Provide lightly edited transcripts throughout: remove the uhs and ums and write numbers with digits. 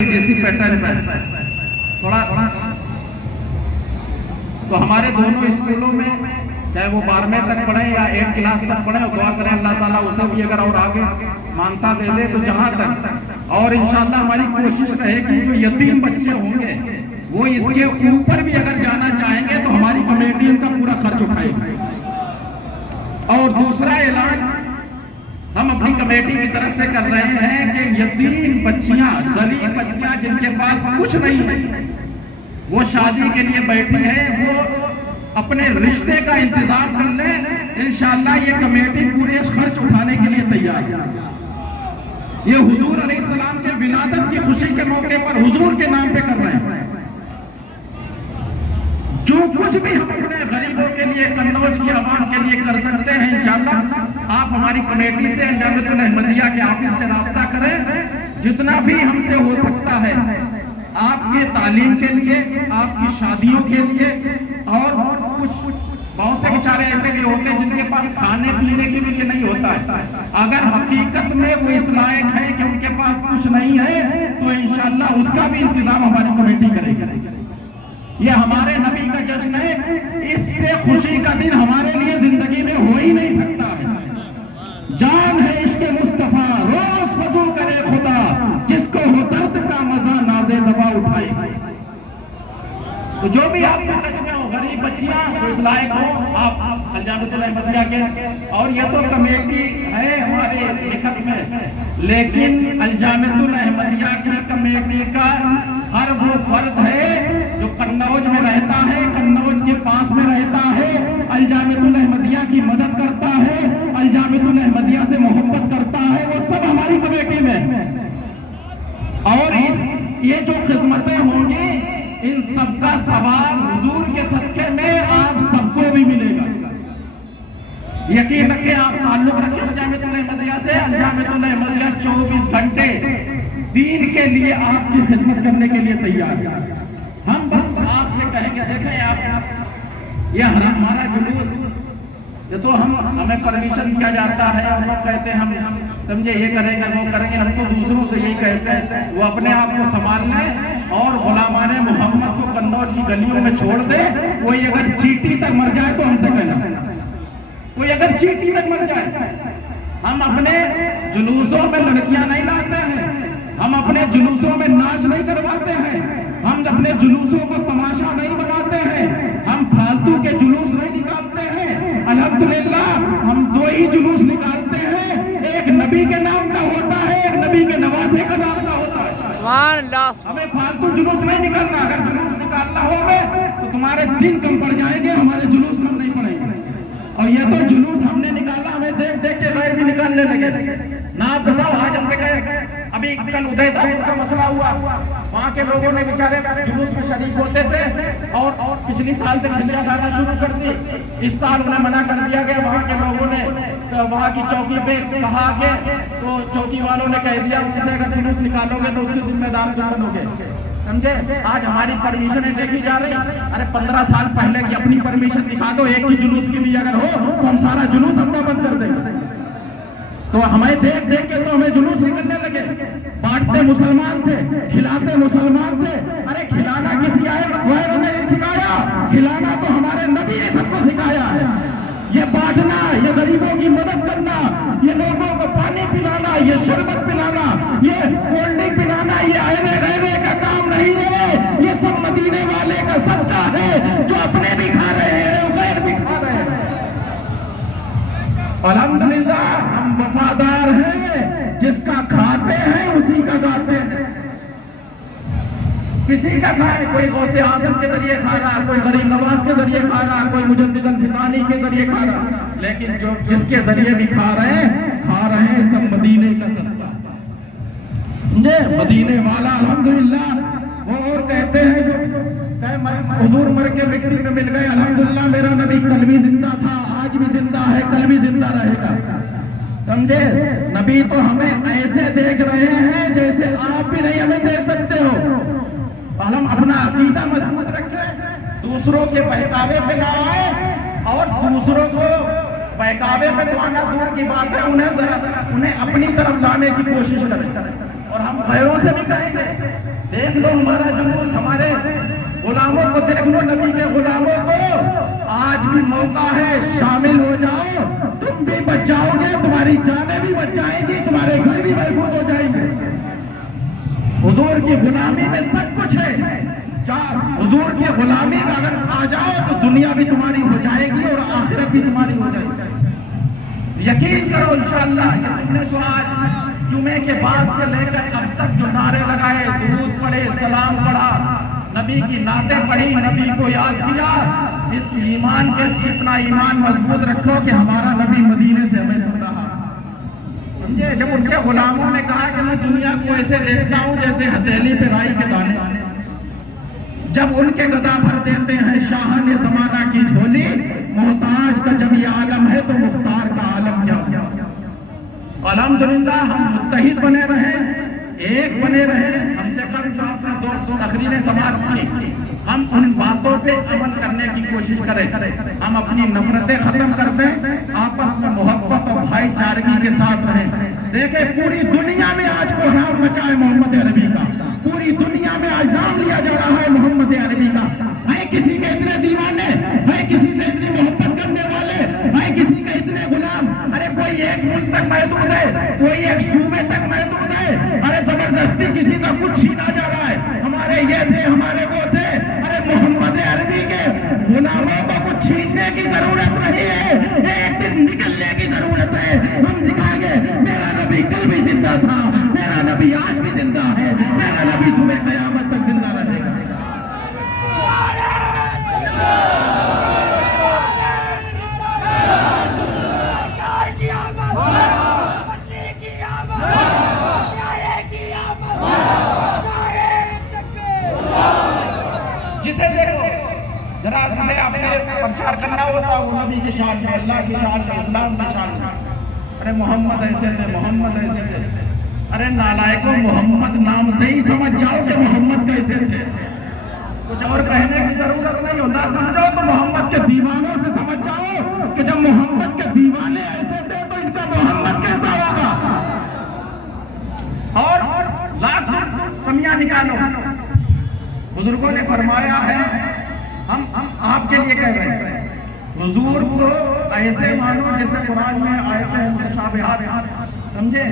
देसी पैटर्न पर थोड़ा तो हमारे दोनों स्कूलों में चाहे वो 12वें तक पढ़े या 8 क्लास तक पढ़े, दुआ करें अल्लाह ताला उसे भी अगर और आगे मानता दे दे तो जहाँ तक। और इंशाल्लाह हमारी कोशिश रहेगी जो यतीम बच्चे होंगे वो इसके ऊपर भी अगर जाना चाहेंगे तो हमारी कमेटी उनका पूरा खर्च उठाएगी। और दूसरा ऐलान हम अपनी कमेटी की तरफ से कर रहे हैं कि यतीम बच्चियां, गरीब बच्चियां जिनके पास कुछ नहीं है, वो शादी के लिए बैठी है, वो अपने रिश्ते का इंतजाम कर ले। इंशाअल्लाह ये कमेटी पूरे खर्च उठाने के लिए तैयार है। ये हुजूर अलैहिस्सलाम के विलादत की खुशी के मौके पर हुजूर के नाम पे कर रहे हैं। जो कुछ भी हम अपने गरीबों के लिए, कन्नौज की आवाम के लिए कर सकते हैं, इंशाअल्लाह आप हमारी कमेटी से, जामिअतुल अहमदिया के ऑफिस से राब्ता करें। जितना भी हमसे हो सकता है आपके तालीम के लिए, आपकी शादियों के लिए, और कुछ बहुत से बेचारे ऐसे भी होते हैं जिनके पास खाने पीने के लिए नहीं होता है। अगर हकीकत में वो इस लायक है कि उनके पास कुछ नहीं है तो इंशाअल्लाह उसका भी इंतजाम हमारी कमेटी करेगी। ये हमारे नबी का जश्न है, इससे खुशी का दिन हमारे लिए जिंदगी में हो ही नहीं सकता है। जान है इश्क़ मुस्तफा, रोज वज़ू करे खुदा, जिसको हो दर्द का मजा नाज़े दवा उठाए। तो जो भी आपके टच में हो, गरीब बच्चियां जो इस लायक हो, आप जामिअतुल अहमदिया के, और ये तो कमेटी है हमारे लिखत में, लेकिन जामिअतुल अहमदिया की कमेटी का हर वो फर्द है जो कन्नौज में रहता है, कन्नौज के पास में रहता है, जामिअतुल अहमदिया की मदद करता है, जामिअतुल अहमदिया से मोहब्बत करता है, वो सब हमारी कमेटी में। और ये जो खिदमतें होंगी इन सबका सवाब हुजूर के सदके में आप सबको भी मिलेगा। यकीन रखें, आप ताल्लुक रखें जामिअतुल अहमदिया से। जामिअतुल अहमदिया 24 घंटे दीन के लिए आपकी खिदमत करने के लिए तैयार है। हम बस आपसे कहेंगे, देखें आप ये हमारा जुलूस, ये तो हमें परमिशन दिया जाता है, हम लोग कहते हैं हम समझे ये करेंगे वो करेंगे, हम तो दूसरों से यही कहते हैं वो अपने आप को संभाल लें और गुलामाने मोहम्मद को कन्नौज की गलियों में छोड़ दे। कोई अगर चींटी तक मर जाए तो हमसे कहना, कोई अगर चींटी तक मर जाए। हम अपने जुलूसों में लड़कियां नहीं लाते हैं, हम अपने जुलूसों में नाच नहीं करवाते हैं, हम अपने जुलूसों को तमाशा नहीं बनाते हैं, हम फालतू के जुलूस नहीं निकालते हैं। अल्हम्दुलिल्लाह हम 2 ही जुलूस निकालते हैं, एक नबी के नाम का होता है, एक नबी के नवासे का नाम का होता है। हमें फालतू जुलूस नहीं निकालना। अगर जुलूस निकालना होगा तो तुम्हारे दिन कम पड़ जाएंगे, हमारे जुलूस कम नहीं पड़ेंगे। और ये तो जुलूस हमने निकाला, हमें देख देख के गैर भी निकालने लगे ना। आप बताओ, आज हमसे कहे, अभी कल उदयपुर का मसला हुआ, वहाँ के लोगों ने बेचारे जुलूस में शरीक होते थे और पिछली साल से ठंडियाँ डालना शुरू कर दी। इस साल उन्हें मना कर दिया गया। वहाँ के लोगों ने तो वहाँ की चौकी पे कहा के, तो चौकी वालों ने कह दिया उनसे अगर जुलूस निकालोगे तो उसके जिम्मेदार तुम बनोगे। समझे? आज हमारी परमिशनें देखी जा रही। अरे 15 साल पहले की अपनी परमिशन दिखा दो, एक की जुलूस की भी अगर हो तो हम सारा जुलूस अपना बंद कर देंगे। तो हमें देख देख के तो हमें जुलूस निकलने लगे। बांटते मुसलमान थे, खिलाते मुसलमान थे। अरे खिलाना किसी आए ने नहीं सिखाया, खिलाना तो हमारे नबी ने सबको सिखाया है। ये बांटना, ये गरीबों की मदद करना, ये लोगों को पानी पिलाना, ये शरबत पिलाना, ये कोल्ड ड्रिंक पिलाना, ये आयने गहने का काम नहीं है। ये सब मदीने वाले का सदका है, जो अपने भी खा रहे हैं, गैर भी खा रहे हैं। अल्हम्दुलिल्लाह हम वफादार हैं, जिसका खाते हैं उसी का गाते हैं। किसी का खाए, कोई गौसे आदम के जरिए खा रहा, कोई गरीब नवाज के जरिए खा रहा, कोई मुजद्दिदुल फिसानी के जरिए खा रहा, लेकिन जो जिसके जरिए भी खा रहे हैं सब मदीने का सदका। मदीने वाला अल्हम्दुलिल्लाह। वो और कहते हैं जो हुजूर मर के मिट्टी में मिल गए, अल्हम्दुलिल्लाह मेरा नबी कल भी जिंदा था, आज भी जिंदा है, कल भी जिंदा रहेगा। समझे? नबी तो हमें ऐसे देख रहे हैं जैसे आप भी नहीं हमें देख सकते हो। हम अपना अकीदा मजबूत रखें, दूसरों के बहकावे पे ना आए, और दूसरों को बहकावे पे तो आना दूर की बात है, उन्हें अपनी तरफ लाने की कोशिश करें। और हम गैरों से भी कहेंगे دیکھ لو ہمارا جلوس، ہمارے غلاموں کو دیکھ لو، نبی کے غلاموں کو۔ آج بھی موقع ہے، شامل ہو جاؤ، تم بھی بچ جاؤ گے، تمہاری جانیں بھی بچ جائیں گی، تمہارے گھر بھی محفوظ ہو جائیں گے۔ حضور کی غلامی میں سب کچھ ہے۔ حضور کی غلامی میں اگر آ جاؤ تو دنیا بھی تمہاری ہو جائے گی اور آخرت بھی تمہاری ہو جائے گی۔ یقین کرو انشاءاللہ کہ تم نے جو آج جمعے کے بعد سے لے کر اب تک جو نعرے لگائے، درود پڑھے، سلام پڑھا، نبی کی نعتیں پڑھی، نبی کو یاد کیا، اس ایمان کے اپنا ایمان مضبوط رکھو کہ ہمارا نبی مدینے سے ہمیں سن رہا۔ سمجھے؟ جب ان کے غلاموں نے کہا کہ میں دنیا کو ایسے دیکھتا ہوں جیسے ہتھیلی پہ رائی کے دانے، جب ان کے گدا بھر دیتے ہیں شاہان زمانہ کی جھولی، محتاج کا جب یہ عالم ہے تو مختار کا عالم کیا ہوا۔ الحمدللہ ہم متحد بنے رہیں، ایک بنے رہیں۔ ہم سے کم جو اپنے دو تقریریں سماعت کی، ہم ان باتوں پہ عمل کرنے کی کوشش کریں، ہم اپنی نفرتیں ختم کر دیں، آپس میں محبت اور بھائی چارگی کے ساتھ رہیں۔ دیکھیں پوری دنیا میں آج کوحرام مچا ہے محمد عربی کا، پوری دنیا میں آج نام لیا جا رہا ہے محمد عربی کا۔ ہے کسی کے اتنے دیوانے، ہے کسی سے اتنی محبت کرنے والے، ہے کسی کے اتنے غلام؟ ارے کوئی ایک ملک تک محدود ہے، کوئی ایک صوبے تک محدود ہے، ارے زبردستی کسی کا کچھ چھینا جا رہا ہے، ہمارے یہ تھے، ہمارے وہ تھے۔ ارے محمد عربی کے غلاموں کو کچھ چھیننے کی ضرورت نہیں ہے، ایک دن نکلنے کی ضرورت ہے۔ ہم دکھائیں گے میرا نبی کل بھی زندہ تھا، میرا نبی آج بھی زندہ ہے، میرا نبی صبح قیامت تک زندہ رہے گا۔ جسے دیکھو ذرا جسے آپ نے پرچار کرنا ہوتا وہ نبی کی شان میں، اللہ کی شان میں، اسلام کی شان میں، ارے محمد ایسے تھے، محمد ایسے تھے۔ ارے نالائکو، محمد نام سے ہی سمجھ جاؤ کہ محمد کیسے تھے، کچھ اور کہنے کی ضرورت نہیں ہو۔ نہ سمجھو تو محمد کے دیوانوں سے سمجھ جاؤ کہ جب محمد کے دیوانے ایسے تھے تو ان کا محمد کیسا ہوگا۔ اور لاکھ کمیاں نکالو، بزرگوں نے فرمایا ہے، ہم آپ کے لیے کہہ رہے ہیں، حضور کو ایسے مانو جیسے قرآن میں آیتیں ہیں متشابہات، سمجھے؟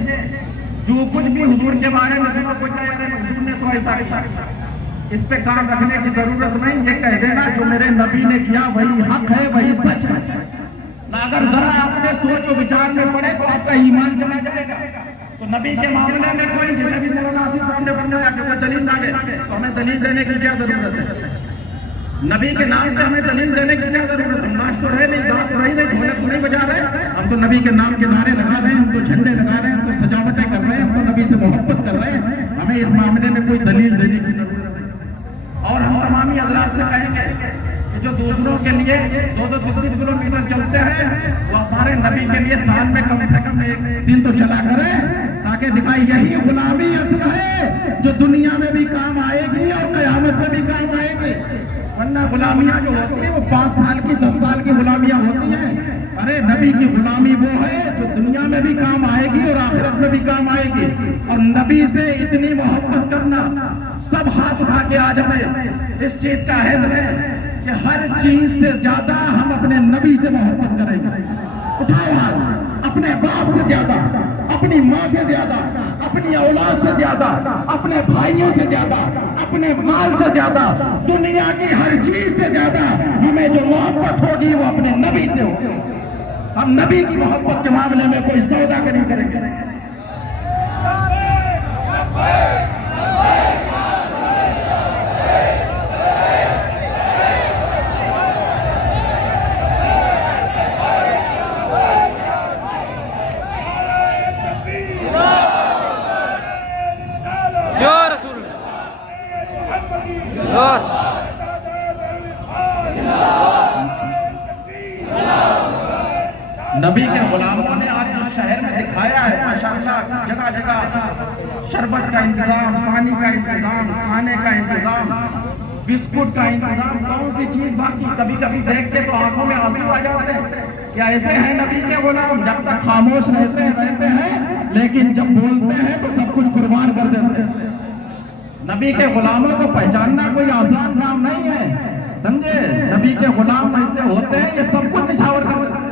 جو کچھ بھی حضور کے بارے میں سنو کوئی کہہ رہے ہیں حضور نے تو ایسا کیا، اس پہ کام رکھنے کی ضرورت نہیں، یہ کہہ دینا جو میرے نبی نے کیا وہی حق ہے، وہی سچ ہے۔ نہ اگر ذرا آپ نے سوچ و بچار میں پڑے تو آپ کا ایمان چلا جائے گا۔ تو نبی کے معاملے میں کوئی جیسے بھی مولانا آصف صاحب نے فرمایا کہ کوئی دلیل ڈالے تو ہمیں دلیل دینے کی کیا ضرورت ہے؟ نبی کے نام پہ ہمیں دلیل دینے کی کیا ضرورت ہے؟ ہم ناچ تو رہے نہیں، گا تو رہے نہیں، ڈھولے تو نہیں بجا رہے، ہم تو نبی کے نام کے نعرے لگا رہے ہیں، ہم تو جھنڈے لگا رہے ہیں، ہم تو سجاوٹیں کر رہے ہیں، ہم تو نبی سے محبت کر رہے ہیں، ہمیں اس معاملے میں کوئی دلیل دینے کی ضرورت نہیں۔ اور ہم تمامی حضرات سے کہیں گے کہ جو دوسروں کے لیے 2-2 کلومیٹر چلتے ہیں وہ ہمارے نبی کے لیے سال میں کم سے کم ایک دن تو چلا کریں، تاکہ دکھائے یہی غلامی اصل ہے جو دنیا میں بھی کام آئے گی اور قیامت میں بھی کام آئے گی۔ ورنہ غلامیاں جو ہوتی ہیں وہ 5 سال کی 10 سال کی غلامیاں ہوتی ہیں، ارے نبی کی غلامی وہ ہے جو دنیا میں بھی کام آئے گی اور آخرت میں بھی کام آئے گی۔ اور نبی سے اتنی محبت کرنا، سب ہاتھ اٹھا کے آج ہمیں اس چیز کا عہد ہے کہ ہر چیز سے زیادہ ہم اپنے نبی سے محبت کریں گے۔ اٹھاؤ ہاتھ، اپنے باپ سے زیادہ، اپنی ماں سے زیادہ، اپنی اولاد سے زیادہ، اپنے بھائیوں سے زیادہ، اپنے مال سے زیادہ، دنیا کی ہر چیز سے زیادہ ہمیں جو محبت ہوگی وہ اپنے نبی سے ہوگی۔ ہم نبی کی محبت کے معاملے میں کوئی سودا نہیں کریں گے۔ نبی کے غلاموں نے آج جو شہر میں دکھایا ہے ماشاءاللہ، جگہ جگہ شربت کا انتظام، پانی کا انتظام، کھانے کا انتظام، بسکٹ کا انتظام، کون سی چیز باقی؟ کبھی کبھی دیکھ کے تو آنکھوں میں آنسو آ جاتے ہیں۔ کیا ایسے ہیں نبی کے غلام؟ جب تک خاموش رہتے ہیں لیکن جب بولتے ہیں تو سب کچھ قربان کر دیتے ہیں۔ نبی کے غلاموں کو پہچاننا کوئی آسان کام نہیں ہے، سمجھے؟ نبی کے غلام ایسے ہوتے ہیں یہ سب کچھ نچھاور کر